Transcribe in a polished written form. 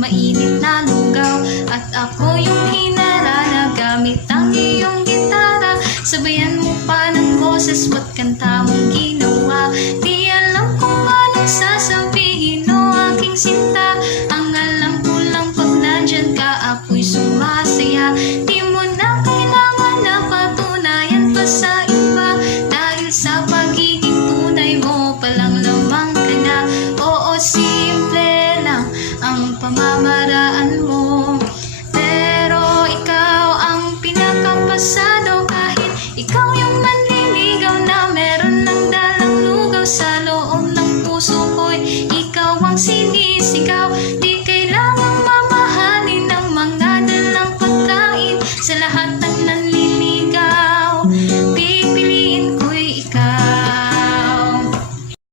mainit na lugaw. At ako yung hinara na gamit ang iyong gitara. Sabayan mo pa ng boses, ba't kanta mong ginawa? Di alam kung anong sasabihin o aking sinta. Ang alam ko lang pag nandyan ka, ako'y sumasaya. Di mo na kailangan na patunayan pa sa iba, dahil sa pagiging tunay mo palang lamang ka na. Oo, simple lang ang pamamaraan mo, pero ikaw ang pinakapasado. Kahit ikaw yung manliligaw na meron ng dalang lugaw sa loob ng puso ko'y ikaw ang sinisigaw. Di kailangang mamahalin ng mga dalang pagkain. Sa lahat